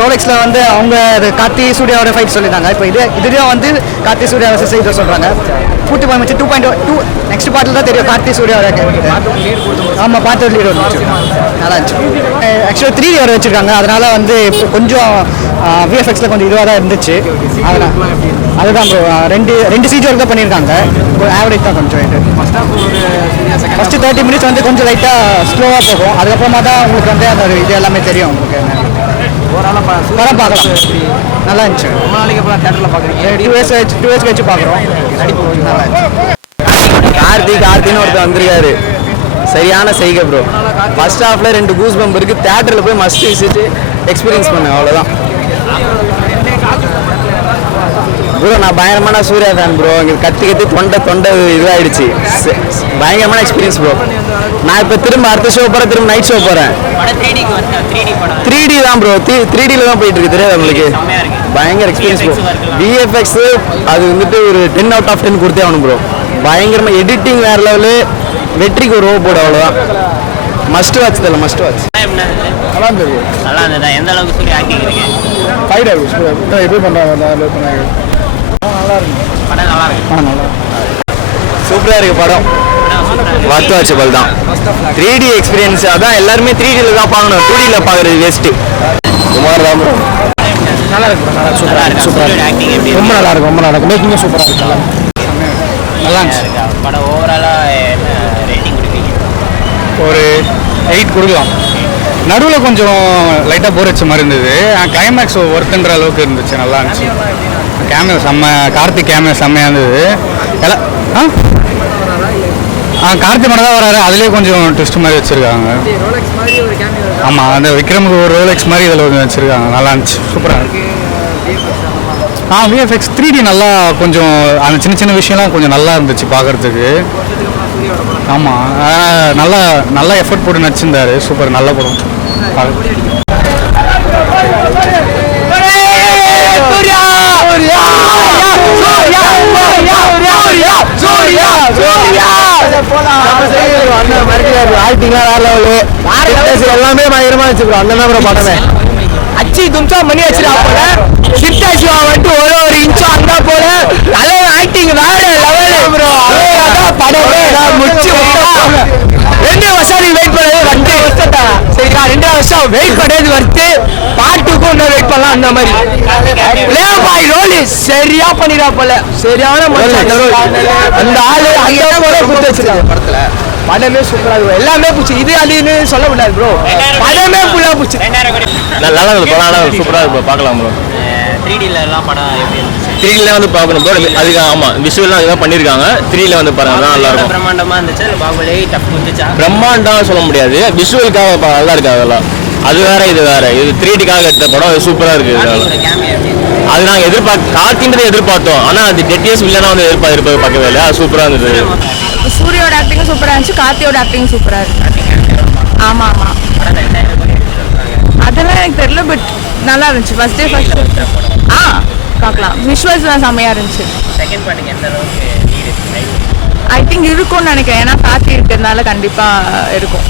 ரோலெக்ஸ்ல வந்து அவங்க கார்த்தி சூர்யாவோட ஃபைட் சொல்லியிருந்தாங்க. இப்போ இதுலேயும் வந்து கார்த்தி சூர்யா வர்சஸ் இதை சொல்கிறாங்க. கூட்டி போய் வச்சு 2.2 நெக்ஸ்ட் பார்ட்டில் தான் தெரியும் கார்த்தி சூர்யாவோட. ஆமாம், பார்த்து லீடு வந்துச்சு, நல்லா இருந்துச்சு. ஆக்சுவலாக 3D வர வச்சுருக்காங்க, அதனால் வந்து இப்போ கொஞ்சம் விஎஃப்எக்ஸில் கொஞ்சம் இதுவாக தான் இருந்துச்சு. அதனால் அதுதான் ப்ரோ, ரெண்டு சிஜி ஒர்க் தான் பண்ணியிருக்காங்க. ஆவரேஜ் தான் கொஞ்சம். இது ஃபஸ்ட்டு 30 மினிட்ஸ் வந்து கொஞ்சம் லைட்டாக ஸ்லோவாக போகும். அதுக்கப்புறமா தான் உங்களுக்கு வந்து அந்த இது எல்லாமே தெரியும் உங்களுக்கு. படம் பார்க்கலாம், நல்லா இருந்துச்சு. ரொம்ப நாளைக்கு அப்புறம் தேட்டரில் பார்க்குறீங்க? 2 இயர்ஸ் கழிச்சு பார்க்குறோம். நல்லா இருந்துச்சு. கார்த்தின்னு ஒருத்தர் வந்திருக்காரு, சரியான செய்கை ப்ரோ. ஃபர்ஸ்ட் ஹாஃப்ல 2 கூஸ் பம்ப் இருக்கு. தேட்டரில் போய் மஸ்ட் விசிட் எக்ஸ்பீரியன்ஸ் பண்ணேன், அவ்வளோதான் ப்ரோ. நான் பயங்கரமான சூர்யா ஃபேன் ப்ரோ. இங்கே கத்தி தொண்டை இதுவாகிடுச்சு. பயங்கரமான எக்ஸ்பீரியன்ஸ் ப்ரோ. நான் இப்போ திரும்ப அடுத்த ஷோ போகிறேன், திரும்ப நைட் ஷோ போகிறேன். 3D தான் ப்ரோ, 3Dல தான் போயிட்டு இருக்கு. தெரியாது உங்களுக்கு? பயங்கர எக்ஸ்பீரியன்ஸ் ப்ரோ. விஎஃப்எக்ஸ் அது வந்துட்டு ஒரு 10 out of 10 கொடுத்தே ஆகணும் ப்ரோ. பயங்கரமாக எடிட்டிங் வேற லெவலு. வெற்றிக்கு ஒரு போடு, அவ்வளோதான். மஸ்ட் வாட்ச் தெரியல, மஸ்ட் வாட்ச். நல்லா இருந்தது. நல்லா இருந்ததா? எந்த அளவுக்கு சூரிய ஆக்டிங் இருக்கு? ஃபைட் எப்படி பண்ணுறாங்க? நல்லா இருக்கு படம், நல்லா இருக்கு. நல்லா சூப்பராக இருக்குது படம். வாட்ச் வாட்சபிள் தான். 3D எக்ஸ்பீரியன்ஸ் அதான். எல்லாருமே 3Dல தான் பார்க்கணும், 2Dல பார்க்குறது வேஸ்ட்டு. குமார் தான் ப்ரோ. நல்லா இருக்கு, நல்லா சூப்பராக இருக்கு. சூப்பராக இருக்கு, ஆக்டிங் எப்படி? ரொம்ப நல்லா இருக்கு, ரொம்ப நல்லா இருக்கு. மேக்கிங்கும் சூப்பராக இருக்கு, நல்லா இருந்துச்சு. படம் ஓவராலாக என்ன ரேட்டிங் கொடுப்பீங்க? ஒரு 8 கொடுக்கலாம். நடுவில் கொஞ்சம் லைட்டாக போர் வச்ச மாதிரி இருந்தது. கிளைமேக்ஸ் ஒர்க்குன்ற அளவுக்கு இருந்துச்சு, நல்லா இருந்துச்சு. கேமியோ செம்ம, கார்த்திக் கேமியோ செம்மையாக இருந்தது. எல்லாம் கார்த்திக் மட்டும் தான் வராரு. அதுலேயே கொஞ்சம் ட்விஸ்ட் மாதிரி வச்சுருக்காங்க. ஆமாம், அந்த விக்ரமுக்கு ஒரு ரோலெக்ஸ் மாதிரி இதில் கொஞ்சம் வச்சுருக்காங்க, நல்லா இருந்துச்சு, சூப்பராக இருக்கு. விஎஃப்எக்ஸ் 3D நல்லா கொஞ்சம் அந்த சின்ன சின்ன விஷயம்லாம் கொஞ்சம் நல்லா இருந்துச்சு பார்க்குறதுக்கு. ஆமாம், நல்லா எஃபர்ட் போட்டு நடிச்சிருந்தாரு. சூப்பர், நல்ல படம். எல்லாமே பயங்கரமா வச்சு ப்ரோ. அந்த மாதிரி படமே அச்சி தும்சா மணி வச்சுட்டா போல. சித்தா சிவா வந்துட்டு ஒரு இன்ச்சா அந்த போல தலைவர் ஆக்டிங் வேற லெவல் ப்ரோ. அதான் படமே முடிச்சு 2 வருஷம் வெயிட் பண்ணது வந்து சரிங்களா? 2 வருஷம் வெயிட் பண்ணது வந்து பாட்டுக்கும் இன்னும் வெயிட் பண்ணலாம். அந்த மாதிரி பாய் ரோல் சரியா பண்ணிடா போல. சரியான அந்த ஆளு அந்த போல கொடுத்து வச்சிருக்காங்க படத்துல. படமே சூப்பரா இருக்கும், எல்லாமே பிடிச்சி. இது அதுன்னு சொல்ல முடியாது ப்ரோ, படமே ஃபுல்லா பிடிச்சி. நல்லா இருக்கு படம், சூப்பராக இருக்கும், பார்க்கலாம் ப்ரோ. 3Dல எல்லாம் படம் எப்படி இருந்துச்சு? 3Dல வந்து பார்க்கணும் ப்ரோ. அதுக்கு ஆமாம், விஷுவல்லாம் அதுதான் பண்ணியிருக்காங்க. 3Dல வந்து பாருங்க, நல்லா இருக்கும். பிரம்மாண்டமாக இருந்துச்சு. பாகுபலி டஃப் இருந்துச்சா? பிரம்மாண்டம் சொல்ல முடியாது, விஷுவலுக்காக நல்லா இருக்கு. அதெல்லாம் அது வேற, இது வேற. இது 3Dக்காக எடுத்த படம், சூப்பராக இருக்கு. அது நாங்கள் கார்த்தின்றதை எதிர்பார்த்தோம். ஆனால் அது டெட்டியஸ் வில்லனா வந்து பார்க்கவே இல்லை. அது சூப்பராக இருந்தது. சூரியோட ஆக்டிங்கும் சூப்பராக இருந்துச்சு, கார்த்தியோட ஆக்டிங் சூப்பராக இருக்கு. ஆமாம், அதெல்லாம் எனக்கு தெரியல, பட் நல்லா இருந்துச்சு. ஃபர்ஸ்ட் டே பார்க்கலாம். விஷுவல்ஸ்லாம் செம்மையாக இருந்துச்சு. செகண்ட் பார்ட்டுக்கு எந்த அளவுக்கு ஐ திங்க் இருக்கும்னு நினைக்கிறேன், ஏன்னா கார்த்தி இருக்கிறதுனால கண்டிப்பாக இருக்கும்.